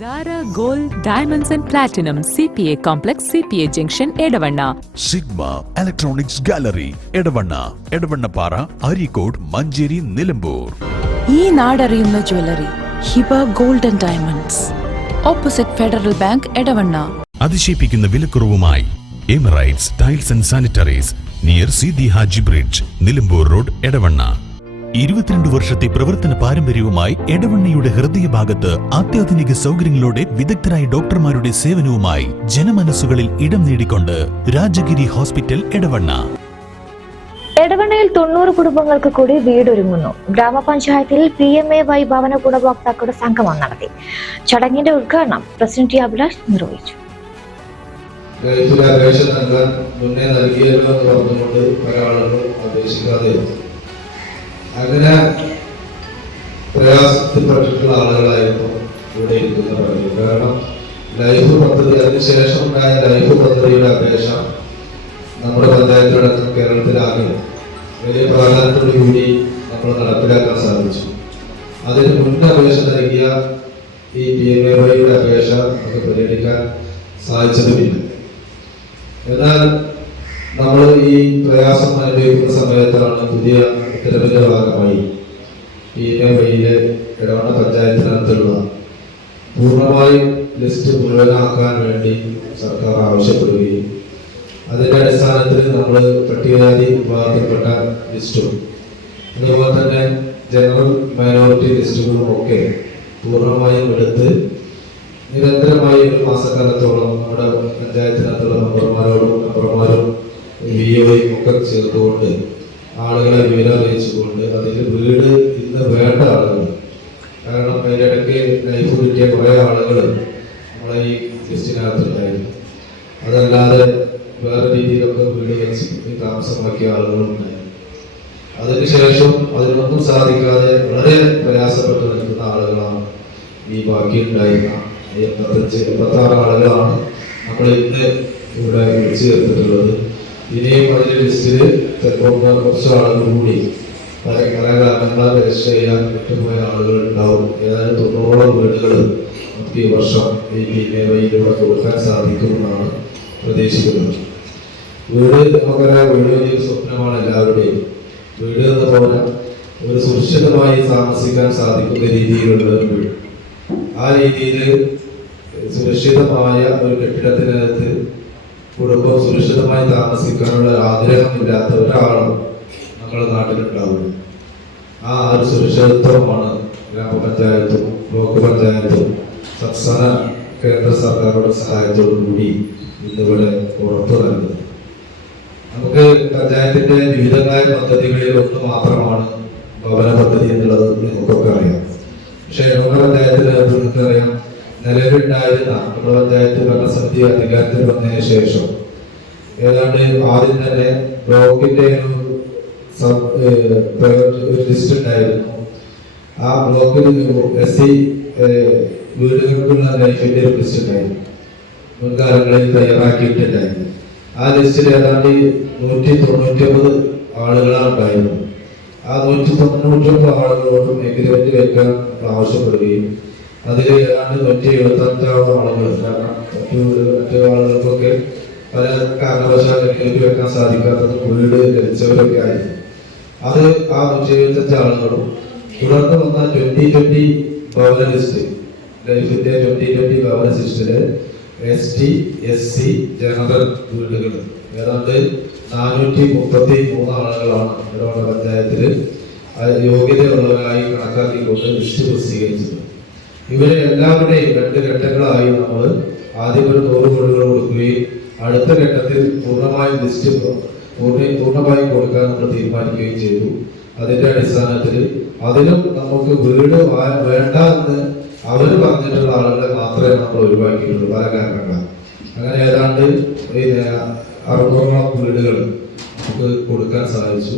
Zara Gold Diamonds and Platinum CPA Complex CPA Junction Edavanna Sigma Electronics Gallery Edavannappara Areekode Manjeri Nilambur ഈ നാടറിയുന്ന jewellery Hiba gold and diamonds opposite Federal Bank Edavanna അതിശയിപ്പിക്കുന്ന വിലക്കുറവുമായി Emirates tiles and sanitaries near Seethi Haji bridge Nilambur road Edavanna 22 വർഷത്തെ പ്രവർത്തന പാരമ്പര്യവുമായി എടവണ്ണയുടെ ഹൃദയഭാഗത്ത് അത്യാധുനിക സൗകര്യങ്ങളോടെ വിദഗ്ധരായ ഡോക്ടർമാരുടെ സേവനവുമായി ജനമനസ്സുകളിൽ ഇടം നേടിക്കൊണ്ട് രാജഗിരി ഹോസ്പിറ്റൽ എടവണ്ണ. എടവണ്ണയിൽ 90 കുടുംബങ്ങൾക്ക് കൂടി വീടൊരുങ്ങുന്നു. ഗ്രാമപഞ്ചായത്തിൽ PMAY ഭവന ഗുണഭോക്താക്കളുടെ സംഗമം നടത്തി. ചടങ്ങിന്റെ ഉദ്ഘാടനം പ്രസിഡന്റ് ടി അഭിലാഷ് നിർവഹിച്ചു. അങ്ങനെ പ്രയാസത്തിൽപ്പെട്ടിട്ടുള്ള ആളുകളായിരുന്നു ഇവിടെ ഇരിക്കുന്ന പലരും. കാരണം ലൈഫ് പദ്ധതി, അതിനുശേഷം ഉണ്ടായ ലൈഫ് പദ്ധതിയുടെ അപേക്ഷ നമ്മുടെ പഞ്ചായത്തിലടക്കം കേരളത്തിലാകെ വലിയ പ്രാധാന്യത്തോടുകൂടി നമ്മൾ നടപ്പിലാക്കാൻ സാധിച്ചു. അതിന് മുൻ അപേക്ഷ നൽകിയ ഈ PMAYയുടെ അപേക്ഷ നമുക്ക് പരിഗണിക്കാൻ സാധിച്ചതുമില്ല. എന്നാൽ നമ്മൾ ഈ പ്രയാസം അനുഭവിക്കുന്ന സമയത്താണ് പുതിയ ഉത്തരവിന്റെ ഭാഗമായി PMAYയിലെ എടവണ്ണ പഞ്ചായത്തിനകത്തുള്ള പൂർണ്ണമായും ലിസ്റ്റ് മുഴുവനാക്കാൻ വേണ്ടി സർക്കാർ ആവശ്യപ്പെടുകയും അതിന്റെ അടിസ്ഥാനത്തിൽ നമ്മൾ പട്ടികജാതി വിഭാഗത്തിൽപ്പെട്ട ലിസ്റ്റും അതുപോലെ തന്നെ ജനറൽ മൈനോറിറ്റി ലിസ്റ്റുകളും ഒക്കെ പൂർണ്ണമായും എടുത്ത് നിരന്തരമായി ഒരു മാസക്കാലത്തോളം നമ്മുടെ പഞ്ചായത്തിനകത്തുള്ള മെമ്പർമാരും VOയും ഒക്കെ ചേർത്തുകൊണ്ട് ആളുകളെ വിവരം അറിയിച്ചുകൊണ്ട് അതിൽ വീട് ഇന്ന് വേണ്ട ആളുകൾ, കാരണം അതിനിടയ്ക്ക് ലൈഫ് കിട്ടിയ കുറേ ആളുകൾ നമ്മളെ ഈ ലിസ്റ്റിനകത്തുണ്ടായിരുന്നു. അതല്ലാതെ വേറെ രീതിയിലൊക്കെ വീട് വെച്ച് താമസമാക്കിയ ആളുകളുണ്ടായിരുന്നു. അതിനുശേഷം അതിനൊന്നും സാധിക്കാതെ വളരെ പ്രയാസപ്പെട്ട് നിൽക്കുന്ന ആളുകളാണ് ഈ ബാക്കിയുണ്ടായിരുന്ന 85-86 ആളുകളാണ് നമ്മൾ ഇന്ന് ഇവിടെ വിളിച്ചു ചേർത്തിട്ടുള്ളത്. ഇനിയും അതിന്റെ ലിസ്റ്റിൽ ചിലപ്പോൾ കുറച്ച് ആളുകൾ കൂടി പല കാരണങ്ങളാൽ രജിസ്റ്റർ ചെയ്യാൻ വിട്ടുപോയ ആളുകൾ ഉണ്ടാവും. ഏതായാലും 90ഓളം വീടുകൾ നമുക്ക് ഈ വർഷം ഈ PMAYയിലൂടെ കൊടുക്കാൻ സാധിക്കുമെന്നാണ് പ്രതീക്ഷിക്കുന്നത്. വീട് നമുക്കറിയാം, വീട് വലിയൊരു സ്വപ്നമാണ് എല്ലാവരുടെയും. വീട് എന്ന് പറഞ്ഞാൽ ഒരു സുരക്ഷിതമായി താമസിക്കാൻ സാധിക്കുന്ന രീതിയിലുള്ള ഒരു വീട്. ആ രീതിയിൽ സുരക്ഷിതമായ ഒരു കെട്ടിടത്തിനകത്ത് കുടുംബം സുരക്ഷിതമായി താമസിക്കാനുള്ള ആഗ്രഹമില്ലാത്ത ഒരാളും നമ്മുടെ നാട്ടിലുണ്ടാവുള്ളൂ. ആ ഒരു സുരക്ഷിതത്വമാണ് ഗ്രാമപഞ്ചായത്തും ബ്ലോക്ക് പഞ്ചായത്തും സംസ്ഥാന കേന്ദ്ര സർക്കാരുടെ സഹായത്തോടു കൂടി ഇന്നിവിടെ ഉറപ്പു നൽകുന്നത്. നമുക്ക് പഞ്ചായത്തിന്റെ വിവിധങ്ങളായ പദ്ധതികളിൽ ഒന്ന് മാത്രമാണ് ഭവന പദ്ധതി എന്നുള്ളത് നമുക്കൊക്കെ അറിയാം. പക്ഷേ നമ്മുടെ പഞ്ചായത്തിന് നിങ്ങൾക്കറിയാം, നിലവിലുണ്ടായിരുന്ന നമ്മുടെ പഞ്ചായത്ത് ഭരണസമിതി അധികാരത്തിൽ വന്നതിന് ശേഷം ഏതാണ്ട് ആദ്യം തന്നെ ബ്ലോക്കിന്റെ ഒരു ലിസ്റ്റ് ഉണ്ടായിരുന്നു. ആ ബ്ലോക്കിൽ SC വീടുകൾക്കുള്ള ലൈഫിന്റെ ഒരു ലിസ്റ്റ് ഉണ്ടായിരുന്നു, മുൻകാലങ്ങളിൽ തയ്യാറാക്കിയിട്ടുണ്ടായിരുന്നു. ആ ലിസ്റ്റിൽ ഏതാണ്ട് 199 ആളുകളാണ് ഉണ്ടായിരുന്നത്. ആ 199 ആളുകളോടും എഗ്രിമെന്റ് വെക്കാൻ ആവശ്യപ്പെടുകയും അതിൽ ഏതാണ്ട് 175 ആളുകൾ, കാരണം മറ്റു ആളുകൾക്കൊക്കെ പല കാരണവശാൽ എഗ്രിമെന്റ് വെക്കാൻ സാധിക്കാത്തത് വീട് ലഭിച്ചവരൊക്കെ ആയിരുന്നു. അത് ആ 175 ആളുകളും തുടർന്ന് വന്ന 2020 ഭവന ലിസ്റ്റ്, ലൈഫിന്റെ 2020 ഭവന ലിസ്റ്റില് ST SC ജനറൽ വീടുകൾ ഏതാണ്ട് 433 ആളുകളാണ് എടവണ്ണ പഞ്ചായത്തിൽ യോഗ്യതയുള്ളവരായി കണക്കാക്കിക്കൊണ്ട് ലിസ്റ്റ് പ്രസിദ്ധീകരിച്ചത്. ഇവരെ എല്ലാവരുടെയും 2 ഘട്ടങ്ങളായി നമ്മൾ ആദ്യം ഒരു 100 വീടുകൾ കൊടുക്കുകയും അടുത്ത ഘട്ടത്തിൽ പൂർണ്ണമായും ലിസ്റ്റ് പൂർണ്ണമായും കൊടുക്കാൻ നമ്മൾ തീരുമാനിക്കുകയും ചെയ്തു. അതിന്റെ അടിസ്ഥാനത്തിൽ അതിലും നമുക്ക് വീട് വേണ്ട എന്ന് അവർ പറഞ്ഞിട്ടുള്ള ആളുകളെ മാത്രമേ നമ്മൾ ഒഴിവാക്കിയിട്ടുള്ളൂ പല കാരണങ്ങളാൽ. അങ്ങനെ ഏതാണ്ട് 600ഓളം വീടുകൾ നമുക്ക് കൊടുക്കാൻ സാധിച്ചു.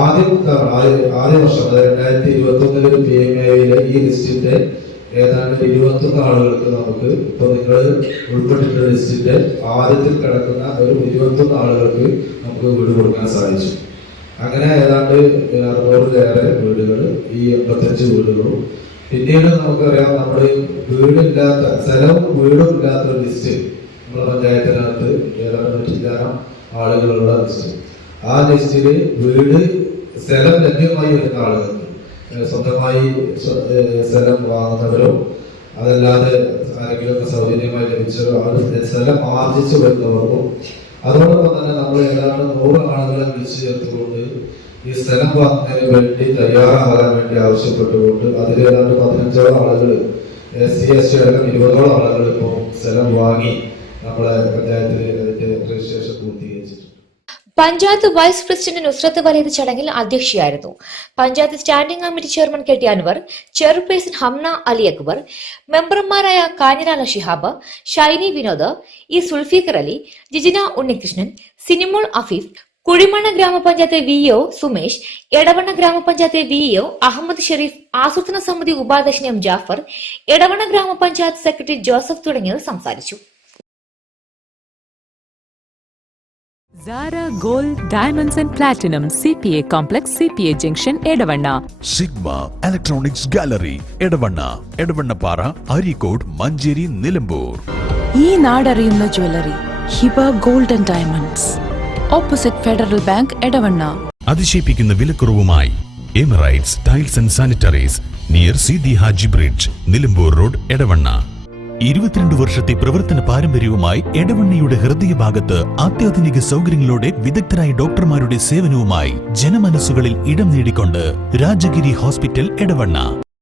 ആദ്യ വർഷം, അതായത് 2021 PMAYയിലെ ഈ ലിസ്റ്റിന്റെ ഏതാണ്ട് 21 ആളുകൾക്ക് നമുക്ക് ഇപ്പൊ നിങ്ങൾ ഉൾപ്പെട്ടിട്ടുള്ള ലിസ്റ്റിന്റെ ആദ്യത്തിൽ കിടക്കുന്ന ഒരു 21 ആളുകൾക്ക് നമുക്ക് വീട് കൊടുക്കാൻ സാധിച്ചു. അങ്ങനെ ഏതാണ്ട് 600-ലേറെ വീടുകൾ, ഈ 85 വീടുകളും പിന്നീട് നമുക്കറിയാം, നമ്മൾ വീടില്ലാത്ത സ്ഥലവും വീടും ഇല്ലാത്ത ഒരു ലിസ്റ്റ് നമ്മുടെ പഞ്ചായത്തിനകത്ത് 700 ആളുകളുള്ള ലിസ്റ്റ്. ആ ലിസ്റ്റിൽ വീട് സ്ഥലം ലഭ്യമായി വരുന്ന ആളുകൾക്ക്, സ്വന്തമായി സ്ഥലം വാങ്ങുന്നവരോ അതല്ലാതെ ആരെങ്കിലും സൗജന്യമായി ലഭിച്ചവരോ സ്ഥലം ആർജിച്ചു വരുന്നവർക്കും, അതോടൊപ്പം തന്നെ നമ്മൾ ഏതാണ്ട് 100 ആളുകളെ വിളിച്ചു ചേർത്തുകൊണ്ട് ഈ സ്ഥലം വാങ്ങുന്നതിന് വേണ്ടി തയ്യാറാകാൻ വേണ്ടി ആവശ്യപ്പെട്ടുകൊണ്ട് അതിൽ ഏതാണ്ട് 15ഓളം ആളുകൾ, SC ST അടക്കം 20ഓളം ആളുകൾ ഇപ്പോൾ സ്ഥലം വാങ്ങി നമ്മളെ പഞ്ചായത്തിൽ അതിന്റെ രജിസ്ട്രേഷൻ പൂർത്തീകരിച്ചിട്ടുണ്ട്. പഞ്ചായത്ത് വൈസ് പ്രസിഡന്റ് നുസ്രത്ത് വലീദ് ചടങ്ങിൽ അധ്യക്ഷയായിരുന്നു. Panchayat standing committee chairman KT Anwar, chairperson Hamna Ali Akbar, മെമ്പർമാരായ കാഞ്ഞിരാല ശിഹാബ്, ഷൈനി വിനോദ്, സുൽഫീഖർ അലി, ജിജിന ഉണ്ണികൃഷ്ണൻ, സിനിമോൾ അഫീഫ്, കുഴിമണ്ണ ഗ്രാമപഞ്ചായത്ത് VO സുമേഷ്, എടവണ്ണ ഗ്രാമപഞ്ചായത്ത് VO അഹമ്മദ് ഷെരീഫ്, ആസൂത്രണ സമിതി ഉപാധ്യക്ഷൻ M ജാഫർ, എടവണ്ണ ഗ്രാമപഞ്ചായത്ത് സെക്രട്ടറി ജോസഫ് തുടങ്ങിയവർ സംസാരിച്ചു. Zara Gold Diamonds and Platinum CPA Complex CPA Junction Edavanna. Sigma Electronics Gallery Edavanna, Edavannappara, Arikode, Manjeri, Nilambur. ഈ നാടറിയുന്ന jewellery Hiba gold and diamonds, opposite Federal Bank Edavanna. അതിശയിപ്പിക്കുന്ന വിലക്കുറവുമായി Emirates tiles and sanitaries near Seethi Haji bridge, Nilambur road, Edavanna. 22 വർഷത്തെ പ്രവർത്തന പാരമ്പര്യവുമായി എടവണ്ണയുടെ ഹൃദയഭാഗത്ത് അത്യാധുനിക സൗകര്യങ്ങളോടെ വിദഗ്ധരായ ഡോക്ടർമാരുടെ സേവനവുമായി ജനമനസ്സുകളിൽ ഇടം നേടിക്കൊണ്ട് രാജഗിരി ഹോസ്പിറ്റൽ, എടവണ്ണ.